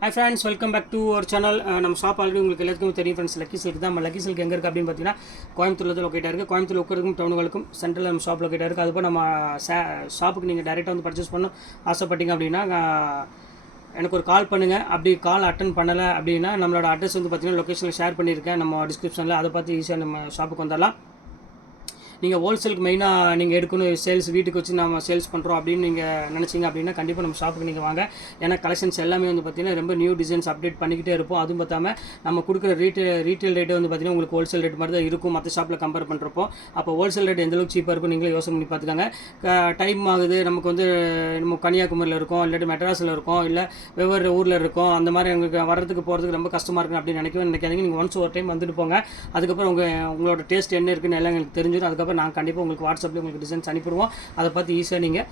Hi friends, welcome back to our channel. நம்ம shop already உங்களுக்கு எல்லாத்துக்கும் தெரியும் ஃப்ரெண்ட்ஸ். லக்கி சில்க் தான். நம்ம லக்கி சில்க் எங்கே இருக்குது அப்படின்னு பார்த்தீங்கன்னா கோயம்புத்தூரில் தான் லொக்கேட்டாக இருக்குது. கோயம்புத்தூர் உட்கிறதுக்கும் டவுனுகளுக்கும் சென்ட்ரல் நம்ம ஷாப் லொக்கேட்டாக இருக்குது. அதுபோல் நம்ம ஷாப்புக்கு நீங்கள் டேரெக்டாக வந்து பர்ச்சேஸ் பண்ண ஆசைப்பட்டீங்க அப்படின்னா எனக்கு ஒரு கால் பண்ணுங்கள். அப்படி கால் அட்டன் பண்ணலை அப்படின்னா நம்மளோட அட்ரஸ் வந்து பார்த்தீங்கன்னா லொக்கேஷனில் ஷேர் பண்ணியிருக்கேன் நம்ம டிஸ்கிரிப்ஷனில். அதை பார்த்து ஈஸியாக நம்ம ஷாப்புக்கு வந்துடலாம். நீங்கள் ஹோல்சேலுக்கு மெயினாக நீங்கள் எடுக்கணும், சேல்ஸ் வீட்டுக்கு வச்சு நம்ம சேல்ஸ் பண்ணுறோம் அப்படின்னு நீங்கள் நினச்சிங்க அப்படின்னா கண்டிப்பாக நம்ம ஷாப்புக்கு நீங்கள் வாங்க. ஏன்னா கலெக்ஷன்ஸ் எல்லாமே வந்து பார்த்திங்கன்னா ரொம்ப நியூ டிசைன்ஸ் அப்டேட் பண்ணிக்கிட்டே இருப்போம். அதுவும் பார்த்தாம நம்ம கொடுக்குற ரீட்டெயில் ரேட்டு வந்து பார்த்திங்கன்னா உங்களுக்கு ஹோல்சேல் ரேட் மாதிரி தான் இருக்கும் மற்ற ஷாப்பில் கம்பேர் பண்ணுறப்போ. அப்போ ஹோல்சேல் ரேட் எந்தளவுக்கு சீப்பாக இருக்கும் நீங்களே யோசனை பண்ணி பார்த்துக்காங்க. டைம் ஆகுது, நமக்கு வந்து நம்ம கன்னியாகுமரியில் இருக்கோம், இல்லாட்டி மெட்ராஸில் இருக்கோம், இல்லை வெவ்வேறு ஊரில் இருக்கோம், அந்த மாதிரி எங்களுக்கு வர்றதுக்கு போகிறதுக்கு ரொம்ப கஷ்டமாக இருக்குது அப்படின்னு நினைக்காதீங்க. நீங்கள் ஒன்ஸ் ஒரு டைம் வந்துட்டு போங்க. அதுக்கப்புறம் உங்களோட டேஸ்ட் என்ன இருக்குன்னு எல்லாம் எங்களுக்கு தெரிஞ்சிடும். அதுக்கப்புறம் நாங்கள் கண்டிப்பாக உங்களுக்கு வாட்ஸ்அப்பில் உங்களுக்கு டிசைன்ஸ் அனுப்பிடுவோம். அதை பார்த்து ஈஸியாக நீங்கள்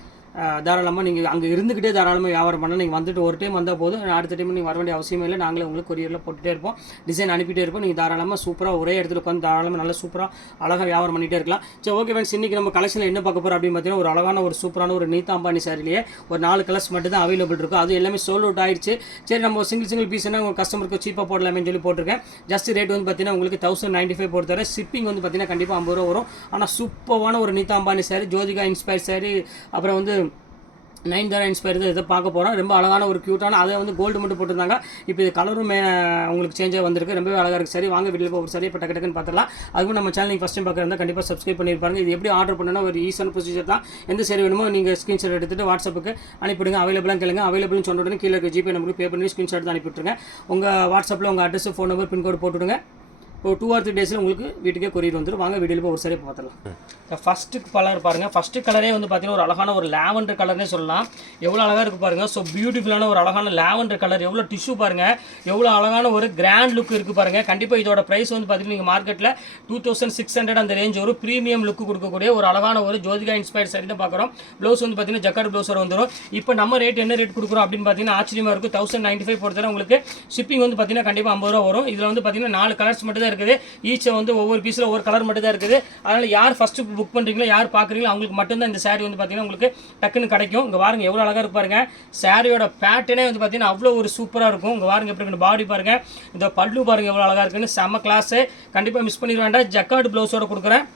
தாராளமாக நீங்கள் அங்கே இருந்துக்கிட்டே தாராளமாக வியாபாரம் பண்ணலாம். நீங்கள் வந்துட்டு ஒரு டைம் வந்தால் போதும், அடுத்த டைம் நீங்கள் வர வேண்டிய அவசியமே இல்லை. நாங்களே உங்களுக்கு கொரியரில் போட்டுகிட்டே இருப்போம், டிசைன் அனுப்பிட்டே இருப்போம். நீங்கள் தாராளமாக சூப்பராக ஒரே இடத்துல உட்காந்து தாராளமாக நல்லா சூப்பராக அழகாக வியாபாரம் பண்ணிகிட்டே இருக்கலாம். சரி, ஓகே ஃப்ரெண்ட்ஸ், இன்றைக்கி நம்ம கலெக்ஷனில் என்ன பார்க்க போகிறோம் அப்படின்னு பார்த்தீங்கன்னா ஒரு அழகான ஒரு சூப்பரான ஒரு நீதா அம்பானி சாரிலேயே ஒரு 4 கலர்ஸ் மட்டும் தான் அவைலபிள் இருக்கும். அது எல்லாமே சோல்ட் அவுட் ஆயிடுச்சு. சரி, நம்ம சிங்கிள் பீஸ்னா உங்கள் கஸ்டமருக்கு சீப்பாக போடலாமேன்னு சொல்லி போட்டிருக்கேன். ஜஸ்ட் ரேட் வந்து பார்த்தீங்கன்னா உங்களுக்கு 1095 போட்டு தரேன். ஷிப்பிங் வந்து பார்த்தீங்கன்னா கண்டிப்பாக 50 ரூபா வரும். ஆனால் சூப்பரான ஒரு நீதா Ambani sorry, Jyothika inspire sorry, அப்புறம் வந்து நயன்தாரா இன்ஸ்பயர் தான் இதை பார்க்க போகிறோம். ரொம்ப அழகான ஒரு க்யூட்டான, அதை வந்து கோல்டு மட்டும் போட்டிருந்தாங்க. இப்போ இது கலரும் உங்களுக்கு சேஞ்சாக வந்திருக்கு, ரொம்பவே அழகாக இருக்குது. சரி, வாங்க வீட்டில் ஒரு சரியாக டக்கு டக்குன்னு பார்த்துலாம். அதுவும் நம்ம சேனல் ஃபஸ்ட் டைம் பார்க்குறதா கண்டிப்பாக சப்ஸ்கிரைப் பண்ணியிருப்பாங்க. இது எப்படி ஆர்டர் பண்ணனா ஒரு ஈஸியான ப்ரொசீஜர் தான். எந்த சரி வேணுமோ நீங்கள் ஸ்க்ரீன்ஷாட் எடுத்துகிட்டு வாட்ஸ்அப்புக்கு அனுப்பிவிடுங்க. அவைலபிளாக கேளுங்க. அவைலபிள்னு சொன்ன உடனே கீழே இருக்க ஜிபே நம்பருக்கு பே பண்ணி ஸ்க்ரீன்ஷாட் தான் அனுப்பிவிட்டுருங்க. உங்கள் வாட்ஸ்அப்பில் உங்கள் அட்ரஸ், ஃபோன் நம்பர், பின்கோடு போட்டுவிடுங்க. ஒரு 2 or 3 டேஸில் உங்களுக்கு வீட்டுக்கே கொரியர் வந்துடும். வாங்க வீடியோவில் போய் ஒரு சரியாக பார்த்துடலாம். ஃபஸ்ட்டு கலர் பாருங்கள். ஃபஸ்ட்டு கலரே வந்து பார்த்தீங்கன்னா ஒரு அழகான ஒரு லாவெண்டர் கலர்னே சொல்லலாம். எவ்வளோ அழகாக இருக்குது பாருங்கள். ஸோ பியூட்டிஃபுல்லான ஒரு அழகான லாவெண்டர் கலர். எவ்வளோ டிஷ்யூ பாருங்கள், எவ்வளோ அழகான ஒரு கிராண்ட் லுக் இருக்குது பாருங்கள். கண்டிப்பாக இதோட ப்ரைஸ் வந்து பார்த்தீங்கன்னா நீங்கள் மார்க்கெட்டில் 2600 அந்த ரேஞ்ச் ஒரு ப்ரீமியம் லுக் கொடுக்கக்கூடிய ஒரு அழகான ஒரு ஜோதிகா இன்ஸ்பயர் சாரி தான் பார்க்குறோம். ப்ளவுஸ் வந்து பார்த்தீங்கன்னா ஜக்கார்ட் ப்ளவுஸோட வந்துடும். இப்போ நம்ம ரேட் என்ன ரேட் கொடுக்குறோம் அப்படின்னு பார்த்தீங்கன்னா ஆச்சரியமாக இருக்குது. 1095 போட்டு உங்களுக்கு ஷிப்பிங் வந்து பார்த்தீங்கன்னா கண்டிப்பாக 50 ரூபா வரும். இதில் வந்து பார்த்தீங்கன்னா 4 கலர்ஸ் மட்டும் தான் இருக்குது. ஈச் வந்து ஒவ்வொரு பீஸில் ஒவ்வொரு கலர் மட்டும் தான் இருக்குது. அதனால் யார் ஃபஸ்ட்டு புக் பண்ணுறீங்களோ, யார் பார்க்குறீங்களோ அவங்களுக்கு மட்டும்தான் இந்த சாரீ வந்து பார்த்தீங்கன்னா உங்களுக்கு டக்குன்னு கிடைக்கும். இங்கே பாருங்கள் எவ்வளோ அழகாக இருக்கு பாருங்கள். சாரியோட பேட்டர்னே வந்து பார்த்தீங்கன்னா அவ்வளோ ஒரு சூப்பராக இருக்கும். இங்கே பாருங்கள் எப்படி இருக்கு பாடி பாருங்கள், இந்த பல்லு பாருங்கள் எவ்வளோ அழகாக இருக்குன்னு. செம்ம கிளாஸு, கண்டிப்பாக மிஸ் பண்ணிட வேண்டாம். ஜக்கார்ட் ப்ளவுஸோட கொடுக்குறேன்.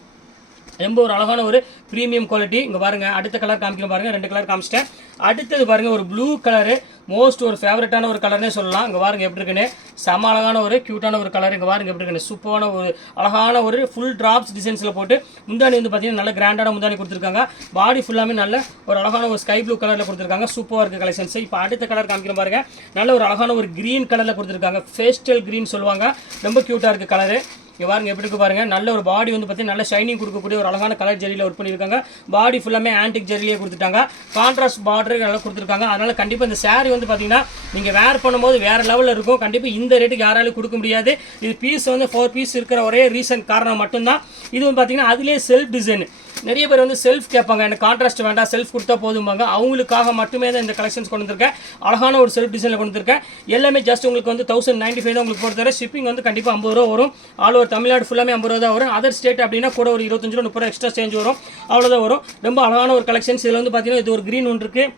ரொம்ப ஒரு அழகான ஒரு ப்ரீமியம் குவாலிட்டி. இங்கே பாருங்கள் அடுத்த கலர் காமிக்கிறேன் பாருங்கள். 2 கலர் காமிச்சிட்டேன். அடுத்தது பாருங்கள் ஒரு ப்ளூ கலரு, மோஸ்ட் ஒரு ஃபேவரட்டான ஒரு கலர்னே சொல்லலாம். இங்கே பாருங்கள் எப்படி இருக்குன்னு, செம அழகான ஒரு க்யூட்டான ஒரு கலர். இங்கே பாருங்கள் எப்படி இருக்குன்னு, சூப்பரான ஒரு அழகான ஒரு ஃபுல் ட்ராப்ஸ் டிசைன்ஸில் போட்டு முந்தானி வந்து பார்த்தீங்கன்னா நல்ல கிராண்டான முந்தானி கொடுத்துருக்காங்க. பாடி ஃபுல்லாமே நல்ல ஒரு அழகான ஒரு ஸ்கை ப்ளூ கலரில் கொடுத்துருக்காங்க. சூப்பராக இருக்குது கலெக்ஷன்ஸ். இப்போ அடுத்த கலர் காமிக்கிறேன் பாருங்கள். நல்ல ஒரு அழகான ஒரு க்ரீன் கலரில் கொடுத்துருக்காங்க. ஃபேஸ்டல் க்ரீன் சொல்லுவாங்க. ரொம்ப க்யூட்டாக இருக்குது கலரு. இங்கே பாருங்கள் எப்படி இருக்கு பாருங்கள். நல்ல ஒரு பாடி வந்து பார்த்தீங்கன்னா நல்ல ஷைனிங் கொடுக்கக்கூடிய ஒரு அழகான கலர் ஜெரியில் ஒர்க் பண்ணியிருக்காங்க. பாடி ஃபுல்லாமே ஆன்டிக் ஜெரிலேயே கொடுத்துட்டாங்க. கான்ட்ராஸ்ட் பார்டர் நல்லா கொடுத்துருக்காங்க. அதனால் கண்டிப்பாக இந்த சாரீ வந்து பார்த்தீங்கன்னா நீங்கள் வேர் பண்ணும்போது வேறு லெவலில் இருக்கும். கண்டிப்பாக இந்த ரேட்டுக்கு யாராலும் கொடுக்க முடியாது. இது பீஸ் வந்து 4 பீஸ் இருக்கிற ஒரே ரீசன் காரணம் மட்டும்தான். இது வந்து பார்த்தீங்கன்னா அதிலே செல்ஃப் டிசைன். நிறைய பேர் வந்து செல்ஃப் கேட்பாங்க, எனக்கு கான்ட்ராஸ்ட் வேண்டாம், செல்ஃப் கொடுத்தா போதும்பாங்க. அவங்களுக்காக மட்டுமே தான் இந்த கலெக்ஷன்ஸ் கொண்டு வந்திருக்கேன். அழகான ஒரு செல்ஃப் டிசைனில் கொண்டு வந்திருக்கேன். எல்லாமே ஜஸ்ட் உங்களுக்கு வந்து 1095 தான் உங்களுக்கு பொறுத்தவரை. ஷிப்பிங் வந்து கண்டிப்பாக 50 ரூபா வரும். ஆல் ஓவர் தமிழ்நாடு ஃபுல்லாமே 50 ரூபா தான் வரும். அதர் ஸ்டேட் அப்படின்னா கூட ஒரு 25 ரூபா 30 ரூபா எக்ஸ்ட்ரா சேஞ்ச் வரும். அவ்வளோதான் வரும். ரொம்ப அழகான ஒரு கலெக்ஷன்ஸ். இதில் வந்து பார்த்தீங்கன்னா இது ஒரு க்ரீன் ஒன்று இருக்குது.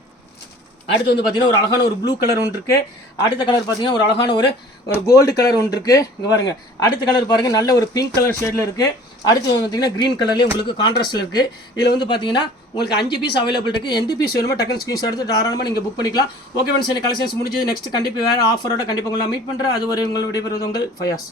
அடுத்து வந்து பார்த்தீங்கன்னா ஒரு அழகான ஒரு ப்ளூ கலர் ஒன்று இருக்குது. அடுத்த கலர் பார்த்தீங்கன்னா ஒரு அழகான ஒரு கோல்டு கலர் ஒன்று இருக்குது. இங்கே பாருங்கள் அடுத்த கலர் பாருங்கள், நல்ல ஒரு பிங்க் கலர் ஷேடில் இருக்குது. அடுத்து வந்து பார்த்தீங்கன்னா க்ரீன் கலர்லேயே உங்களுக்கு கான்ட்ராஸ்ட்டில் இருக்குது. இதில் வந்து பார்த்தீங்கன்னா உங்களுக்கு 5 பீஸ் அவைலபிள் இருக்குது. எந்த பீஸ் வேணுமோ டக்குன்னு ஸ்க்ரீன்ஷாட் எடுத்து தாராளமாக நீங்கள் புக் பண்ணிக்கலாம். ஓகே ஃப்ரெண்ட்ஸ், இந்த கலெக்ஷன்ஸ் முடிஞ்சது. நெக்ஸ்ட் கண்டிப்பாக வேறு ஆஃபரோட கண்டிப்பாக உங்களை மீட் பண்ணுறேன். அது வரை உங்கள் விடைபெறுவது உங்கள் ஃபயாஸ்.